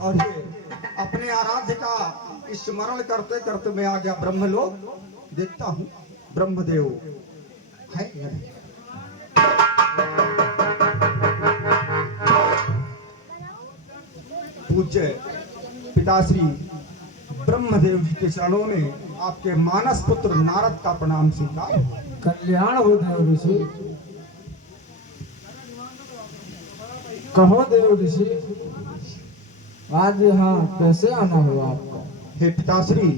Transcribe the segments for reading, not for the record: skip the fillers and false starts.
और ये अपने आराध्य का स्मरण करते करते मैं आ गया ब्रह्मलोक। देखता हूँ ब्रह्मदेव है या नहीं। पूज्य पिताश्री ब्रह्मदेव जी के चरणों में आपके मानस पुत्र नारद का प्रणाम स्वीकार। कल्याण हो देव ऋषि। कहो देव ऋषि, आज यहाँ कैसे आना हुआ आपको? हे पिताश्री,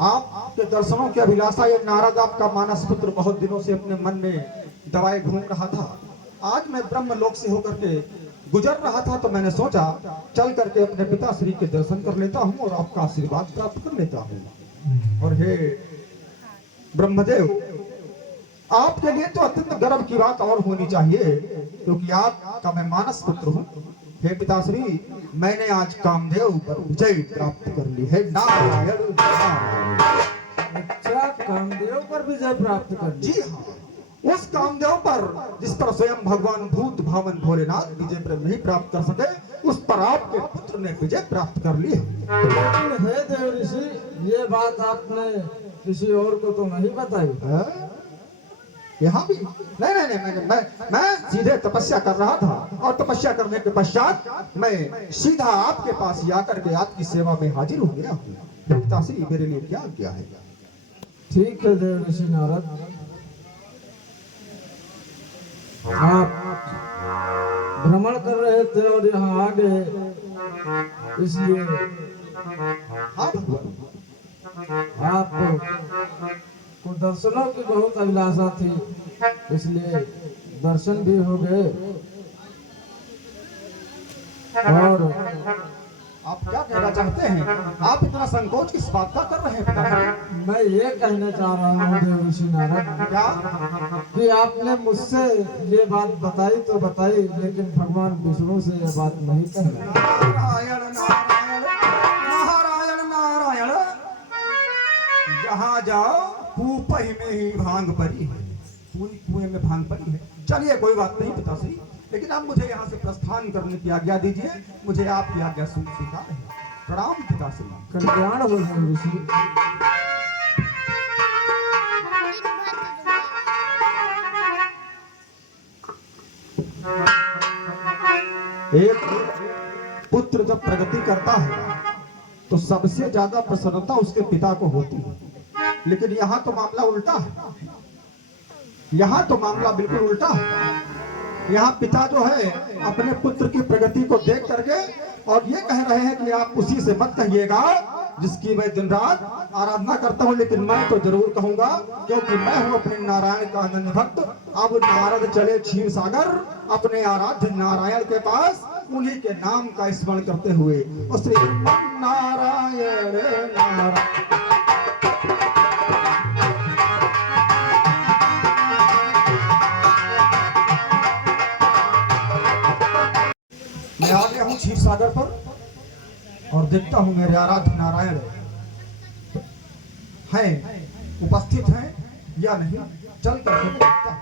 आपके दर्शनों की अभिलाषा ये नारद आपका मानस पुत्र बहुत दिनों से अपने मन में दबाए घूम रहा था। आज मैं ब्रह्मलोक से होकर के गुजर रहा था तो मैंने सोचा चल करके अपने पिताश्री के दर्शन कर लेता हूँ और आपका आशीर्वाद प्राप्त कर लेता हूँ। और हे ब्रह्मदेव, आपके लिए तो अत्यंत गर्व की बात और होनी चाहिए क्योंकि आपका मैं मानस पुत्र हूँ। हे पिताश्री, मैंने आज कामदेव पर विजय प्राप्त कर ली है। नारायण नारायण। अच्छा, कामदेव पर विजय प्राप्त कर ली? जी हाँ, उस कामदेव पर जिस पर स्वयं भगवान भूत भावन भोलेनाथ विजय पर नहीं प्राप्त कर सके, उस पर आपके पुत्र ने विजय प्राप्त कर ली है। लेकिन हे देव ऋषि, ये बात आपने किसी और को तो नहीं बताई? यहाँ भी नहीं नहीं नहीं, मैं सीधे तपस्या कर रहा था और तपस्या करने के पश्चात मैं सीधा आपके पास ही आकर के आपकी सेवा में हाजिर हो गया हूँ। पिताश्री, मेरे लिए क्या किया है? ठीक है देव ऋषि नारद, आप भ्रमण कर रहे थे और यहाँ आ गए, इसलिए हाँ भगवान, आप को दर्शनों की बहुत अभिलाषा थी, इसलिए दर्शन भी हो गए। और आप क्या कहना चाहते हैं? आप इतना संकोच किस बात का कर रहे हैं? मैं ये कहना चाह रहा हूँ देव ऋषि नारद, क्या कि आपने मुझसे ये बात बताई तो बताई, लेकिन भगवान विष्णु से ये बात नहीं कहना। नारायण नारायण नारायण नारायण। जहाँ जाओ कुपही में ही भांग पड़ी है, कुएं में भांग पड़ी है। चलिए कोई बात नहीं पिताश्री, लेकिन आप मुझे यहाँ से प्रस्थान करने की आज्ञा दीजिए। मुझे आपकी आज्ञा स्वीकार है। प्रणाम पिताश्री। कल्याण हो देव ऋषि। एक पुत्र जब प्रगति करता है तो सबसे ज्यादा प्रसन्नता उसके पिता को होती है, लेकिन यहाँ तो मामला उल्टा है। यहाँ तो मामला बिल्कुल उल्टा है। यहाँ पिता जो है अपने पुत्र की प्रगति को देख करके और ये कह रहे हैं कि आप उसी से मत कहिएगा जिसकी मैं दिन रात आराधना करता हूँ, लेकिन मैं तो जरूर कहूंगा क्योंकि मैं हूँ अपने नारायण का अनन्य भक्त। अब नारद चले क्षीर सागर अपने आराध्य नारायण के पास, उन्हीं के नाम का स्मरण करते हुए और श्री नारायण नारायण। मैं आ गया हूँ क्षीर सागर पर और देखता हूँ मेरे आराध्य नारायण हैं, उपस्थित हैं या नहीं। चल करके देखता हूँ।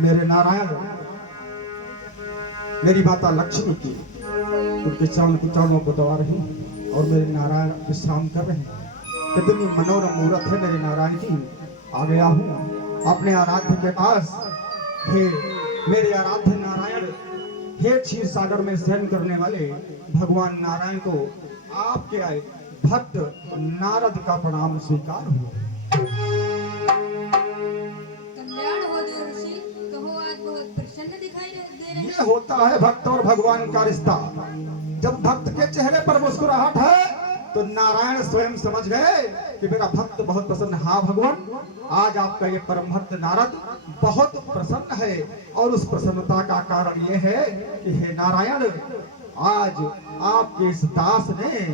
मेरे नारायण मेरी माता लक्ष्मी की उनके चरणों को दबा रही और मेरे नारायण विश्राम कर रहे हैं। कितनी मनोरम मूर्त है मेरे नारायण की। आ गया हूँ अपने आराध्य के पास। हे मेरे आराध्य नारायण, हे क्षीर सागर में शयन करने वाले भगवान नारायण को आपके भक्त नारद का प्रणाम स्वीकार हो। ये होता है भक्त और भगवान का रिश्ता। जब भक्त के चेहरे पर मुस्कुराहट है तो नारायण स्वयं समझ गए कि मेरा भक्त बहुत प्रसन्न। हाँ भगवान, आज आपका ये परम भक्त नारद बहुत प्रसन्न है और उस प्रसन्नता का कारण ये है कि हे नारायण, आज आपके इस दास ने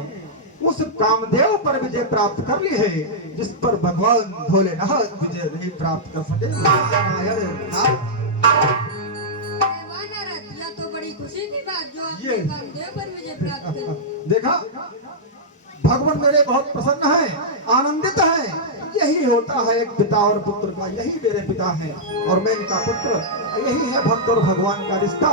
उस कामदेव पर विजय प्राप्त कर ली है जिस पर भगवान भोलेनाथ विजय नहीं प्राप्त कर सके। नारायण नाथ। वाह नारद, यह तो बड़ी खुशी की बात जो आपने ये- कामदेव पर विजय प्राप्त की। देखा, भगवान मेरे बहुत प्रसन्न है, आनंदित है। यही होता है एक पिता और पुत्र का, यही मेरे पिता है और मैं इनका पुत्र, यही है भक्त और भगवान का रिश्ता।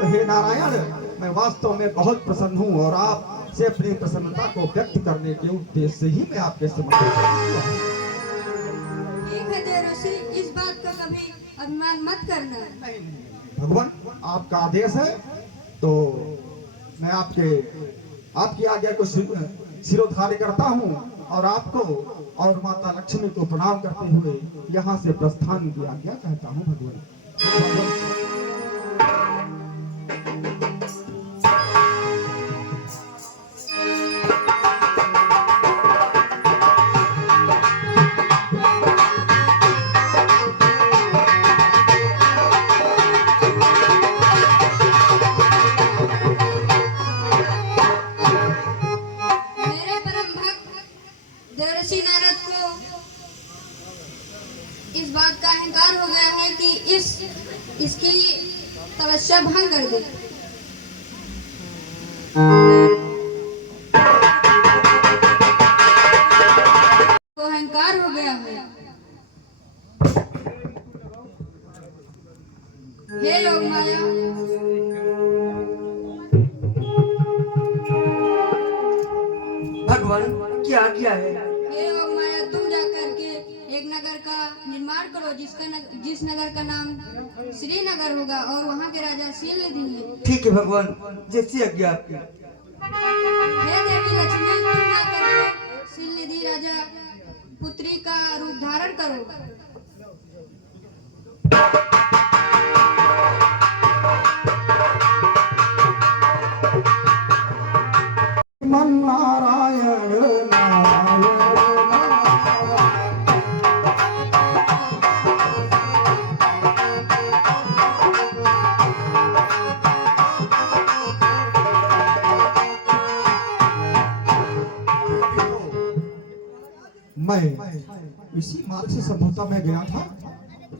तो हे नारायण, मैं वास्तव में बहुत प्रसन्न हूँ और आप से अपनी प्रसन्नता को व्यक्त करने के उद्देश्य से ही मैं आपके समक्ष उपस्थित हुआ। ठीक है देव ऋषि, इस बात का कभी अभिमान मत करना। भगवान आपका आदेश है तो मैं आपकी आज्ञा को सिरोधार्य करता हूँ और आपको और माता लक्ष्मी को प्रणाम करते हुए यहाँ से प्रस्थान की आज्ञा कहता हूँ। भगवान मेरे परम भक्त देवर्षि नारद को इस बात का अहंकार हो गया है कि इसकी तपस्या भंग कर दे। को अहंकार हो गया है। हे योग माया, भगवान क्या किया है? हे योग माया, तुम जाकर के एक नगर का निर्माण करो जिस नगर का नाम श्रीनगर होगा और वहाँ के राजा शीलनिधि है। ठीक है भगवान, जैसी आज्ञा आपकी। हे देवी लक्ष्मी, तुम जाकर के शीलनिधि राजा पुत्री का रूप धारण करो। मन नारायण नारायण नारायण। मैं इसी मार्ग से संभवतः मैं गया था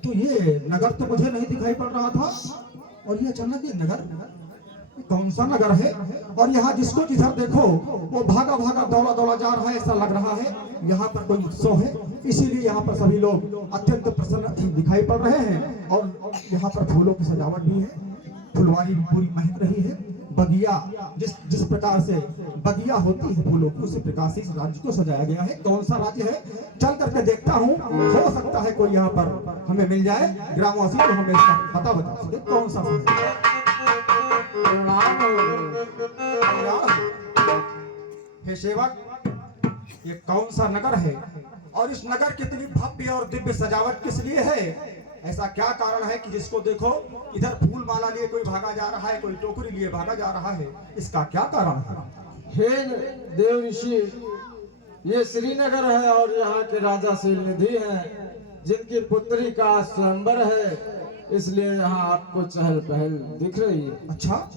तो ये नगर तो मुझे नहीं दिखाई पड़ रहा था और ये अचानक ये नगर कौन सा नगर है और यहाँ जिसको जिधर देखो वो भागा भागा दौड़ा दौड़ा जा रहा है, ऐसा लग रहा है यहाँ पर कोई उत्सव है। इसीलिए यहाँ पर सभी लोग अत्यंत प्रसन्न दिखाई पड़ रहे हैं और यहाँ पर फूलों की सजावट भी है, फुलवारी भी पूरी महक रही है। बगिया जिस प्रकार से बगिया होती है फूलों की, उसी प्रकार से इस राज्य को सजाया गया है। कौन सा राज्य है चल करके देखता हूँ, हो सकता है कोई यहाँ पर हमें मिल जाए ग्रामवासी तो हमें इसका पता बता सके कौन सा है। प्रणाम हो। हे सेवक, ये कौन सा नगर है और इस नगर कितनी भव्य और दिव्य सजावट किस लिए है? ऐसा क्या कारण है कि जिसको देखो इधर फूल माला लिए कोई भागा जा रहा है, कोई टोकरी लिए भागा जा रहा है, इसका क्या कारण है? हे देव ऋषि, ये श्रीनगर है और यहाँ के राजा शीलनिधि हैं जिनकी पुत्री का स्वयंवर है, इसलिए यहाँ आपको चहल पहल दिख रही है। अच्छा,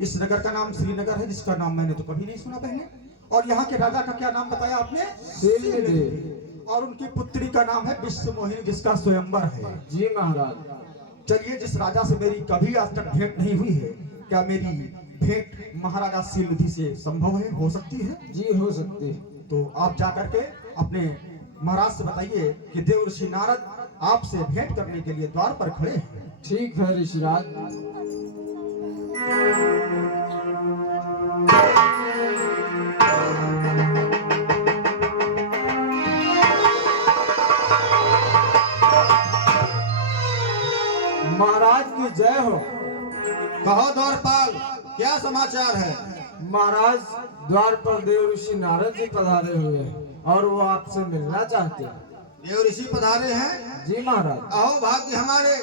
इस नगर का नाम श्रीनगर है जिसका नाम मैंने तो कभी नहीं सुना पहले। और यहाँ के राजा का क्या नाम बताया आपने? शीलनिधि। और उनकी पुत्री का नाम है विश्व मोहिनी जिसका स्वयंवर है। जी महाराज। चलिए, जिस राजा से मेरी कभी आज तक भेंट नहीं हुई है, क्या मेरी भेंट महाराजा शीलनिधि से संभव है, हो सकती है? जी हो सकती है। तो आप जाकर के अपने महाराज से बताइए कि देव ऋषि नारद आपसे भेंट करने के लिए द्वार पर खड़े हैं। ठीक है ऋषिराज। महाराज की जय हो। कहो द्वारपाल, क्या समाचार है? महाराज, द्वार पर देव ऋषि नारद जी पधारे हुए हैं और वो आपसे मिलना चाहते हैं। देव ऋषि पधारे हैं? जी महाराज। अहो भाग्य हमारे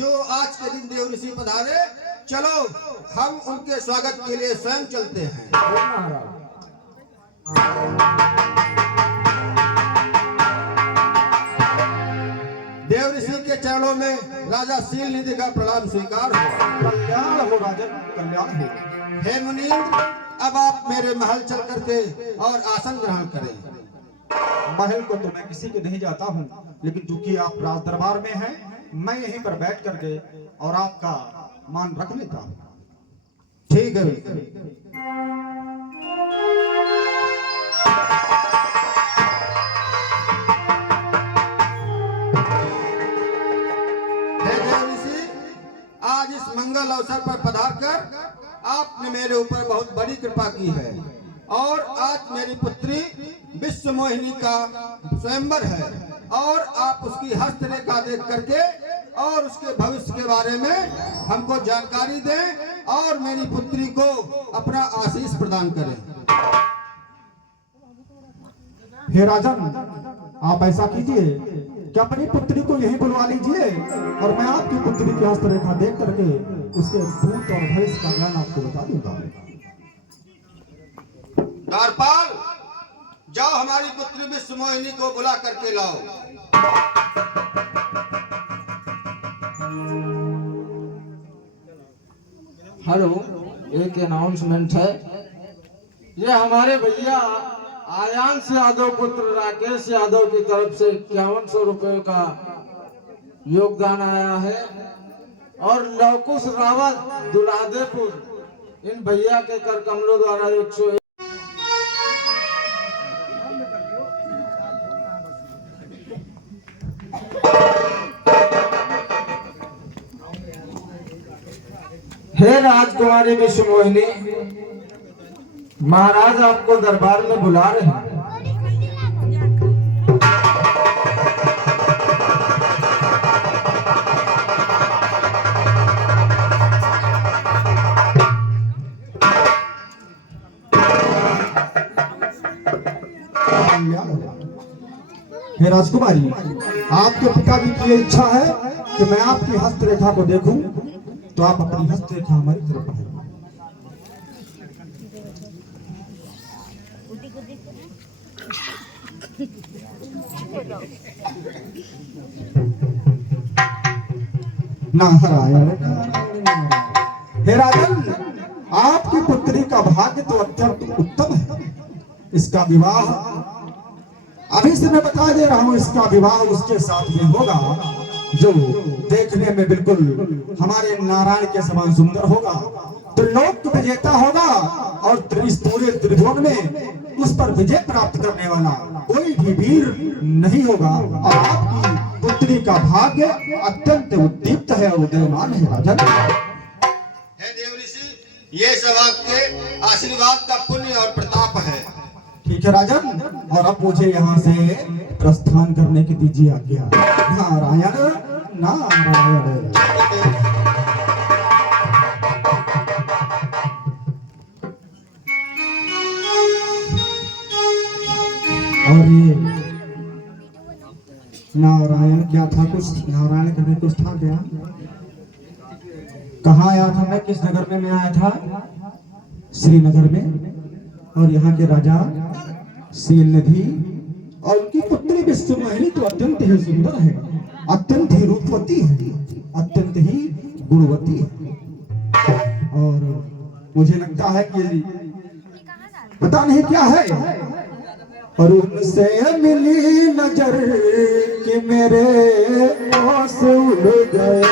जो आज के दिन देव ऋषि पधारे। चलो हम उनके स्वागत के लिए स्वयं चलते हैं। जी महाराज। देव ऋषि के चरणों में राजा शीलनिधि का प्रणाम स्वीकार हो। कल्याण हो राजन, कल्याण हो। हे मुनीन्द्र, अब आप मेरे महल चल करके और आसन ग्रहण करें। महल को तो मैं किसी के नहीं जाता हूँ, लेकिन चूंकि आप राज दरबार में हैं, मैं यहीं पर बैठ करके और आपका मान रख लेता हूँ। ठीक है। आज इस मंगल अवसर पर पधार कर आपने मेरे ऊपर बहुत बड़ी कृपा की है और आज मेरी पुत्री विश्व मोहिनी का स्वयंवर है और आप उसकी हस्तरेखा देख करके और उसके भविष्य के बारे में हमको जानकारी दें और मेरी पुत्री को अपना आशीष प्रदान करें। हे राजन, आप ऐसा कीजिए कि अपनी पुत्री को यहीं बुलवा लीजिए और मैं आपकी पुत्री की हस्तरेखा देख करके उसके भूत और भविष्य का ज्ञान आपको बता दूंगा। द्वारपाल, जाओ हमारी पुत्री विश्व मोहिनी को बुला करके लाओ। हेलो, एक अनाउंसमेंट है। ये हमारे भैया आयांश यादव पुत्र राकेश यादव की तरफ से 5100 रुपए का योगदान आया है और लवकुश रावत दुलादेपुर इन भैया के कर कमलों द्वारा 101। हे राजकुमारी विश्व मोहिनी, महाराज आपको दरबार में बुला रहे हैं। हे राजकुमारी, आपके पिताजी की ये इच्छा है कि मैं आपकी हस्तरेखा को देखूं, तो आप अपनी हस्तरेखा हमारी तरफ बढ़ाइए। नारायण। हे राजन, आपकी पुत्री का भाग्य तो अत्यंत उत्तम है। इसका विवाह अभी से मैं बता दे रहा हूं, इसका विवाह उसके साथ में होगा जो देखने में बिल्कुल हमारे नारायण के समान सुंदर होगा, त्रिलोक विजेता होगा और इस पूरे त्रिभुवन में उस पर विजय प्राप्त करने वाला कोई भी वीर नहीं होगा। और आपकी पुत्री का भाग्य अत्यंत उद्दीप्त है, उदयमान है राजन। हे देव ऋषि, ये सब आपके आशीर्वाद का पुण्य और प्रताप है। ठीक है राजन, और अब मुझे यहाँ से प्रस्थान करने की दीजिए आज्ञा। नारायण नारायण। और ये नारायण क्या था? कुछ नारायण करने कुछ था क्या? कहाँ आया था मैं? किस नगर में मैं आया था? श्रीनगर में। और यहाँ के राजा शीलनिधि और उनकी पुत्री विश्व मोहिनी तो अत्यंत ही सुंदर है, अत्यंत ही रूपवती है, अत्यंत ही गुणवती है। और मुझे लगता है कि पता नहीं क्या है, और उनसे मिली नजर कि मेरे होश उड़ गए।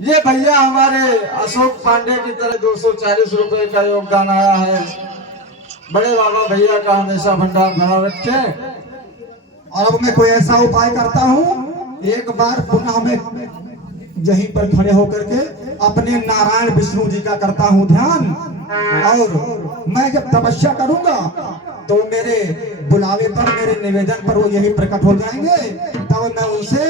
ये भैया हमारे अशोक पांडे की तरह 240 रुपए का योगदान आया है। बड़े बाबा भैया का हमेशा भंडार भरा रखे। और अब मैं कोई ऐसा उपाय करता हूँ, एक बार पुनः मैं यहीं पर खड़े होकर के अपने नारायण विष्णु जी का करता हूँ ध्यान, और मैं जब तपस्या करूंगा तो मेरे बुलावे पर, मेरे निवेदन पर वो यही प्रकट हो जाएंगे, तब मैं उनसे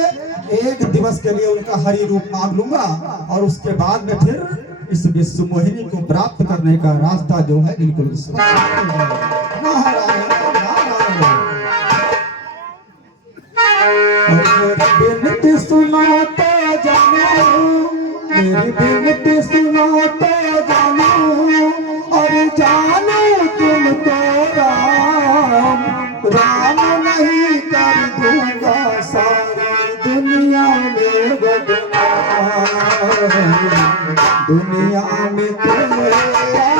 एक दिवस के लिए उनका हरि रूप मांग लूंगा और उसके बाद में फिर इस विश्व मोहिनी को प्राप्त करने का रास्ता जो है बिल्कुल बिनती सुनो तो जानो, मेरी बिनती सुनो तो जानो, और जानो तुम तो राम, राम नहीं कर दूंगा सारी दुनिया में बदनाम, दुनिया में तेरा है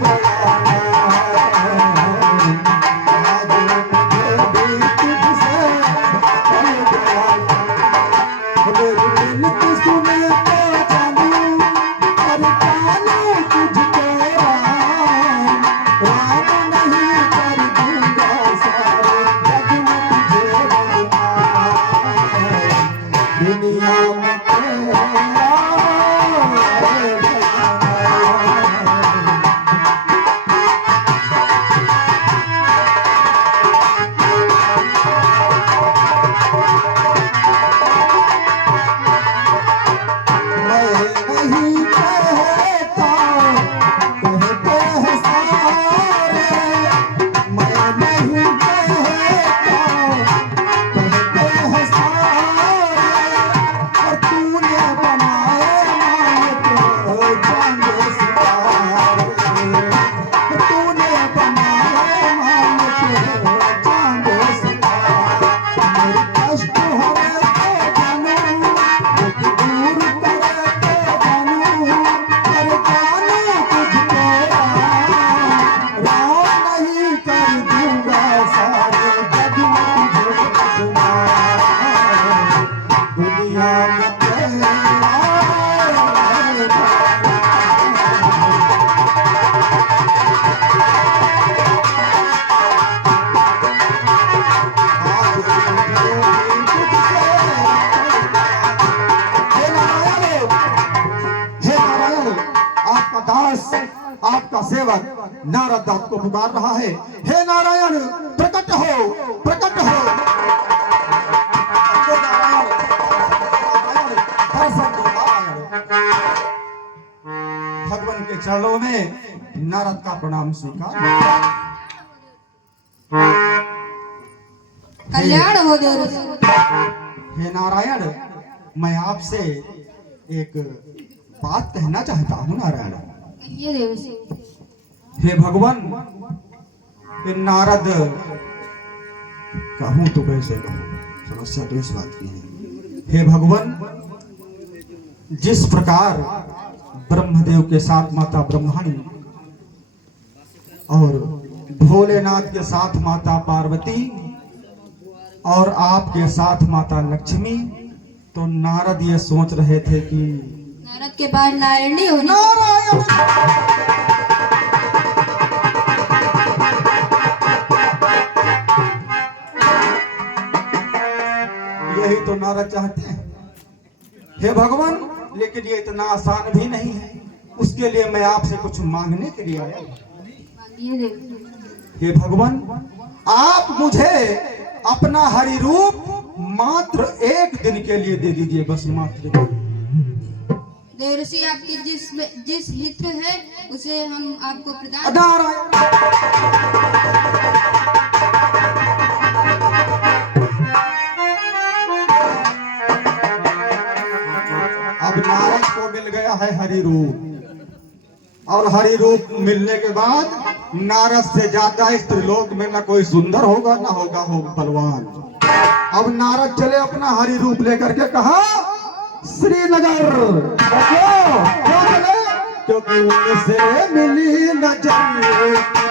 बड़ा नाम। आज मुझे भी तुझसे है बड़ा नाम। मेरी बिनती सुने तो जानो, और जानो तुझको राम, राम नहीं कर दूंगा सारे जग में तुझे बदनाम, दुनिया में तेरा है बड़ा नाम। मैं नहीं कहता, कहते हैं सारे, मैं नहीं कहता, कहते हैं सारे, और तूने बनाए मानो चांद सितारे, तूने बनाए मानो चांद सितारे। मेरे कष्ट हरे तो जानो, दुख दूर करे तो जानो, अरे जानो तुझको राम, राम नहीं कर दूंगा सारे जग में तुझे बदनाम, दुनिया में तेरा है बड़ा नाम। आज मुझे भी तुझसे हे नारायण, हे नारायण, आपका दास, आपका सेवक नारद आपको पुकार रहा है। हे नारायण प्रकट हो, प्रकट हो। हे नारायण, नारायण, दर्शन दो नारायण। भगवान के चरणों में नारद का प्रणाम स्वीकार। कल्याण हो देवऋषि। हे नारायण, मैं आपसे एक बात कहना चाहता हूँ नारायण। कहिए देवऋषि। हे भगवान, ये नारद कहूँ तो कैसे कहूँ, समस्या तो इस बात की है। हे भगवान, जिस प्रकार ब्रह्मदेव के साथ माता ब्रह्मणी और भोलेनाथ के साथ माता पार्वती और आपके साथ माता लक्ष्मी, तो नारद ये सोच रहे थे कि नारद के पास नारायणी होनी। नारायण, यही तो नारद चाहते हैं। हे भगवान, लेकिन ये इतना आसान भी नहीं है। उसके लिए मैं आपसे कुछ मांगने के लिए आया हूं। मांगिए देवऋषि। हे भगवान, आप मुझे अपना हरि रूप मात्र एक दिन के लिए दे दीजिए, बस मात्र। देवऋषि, आपकी जिस हित है उसे हम आपको प्रदान। नारायण, अब नारद को मिल गया है हरि रूप, और हरि रूप मिलने के बाद नारद से ज्यादा इस त्रिलोक में न कोई सुंदर होगा, न होगा हो बलवान। अब नारद चले अपना हरि रूप लेकर के, कहा श्रीनगर। क्यों चले? क्योंकि उनसे मिली न जाए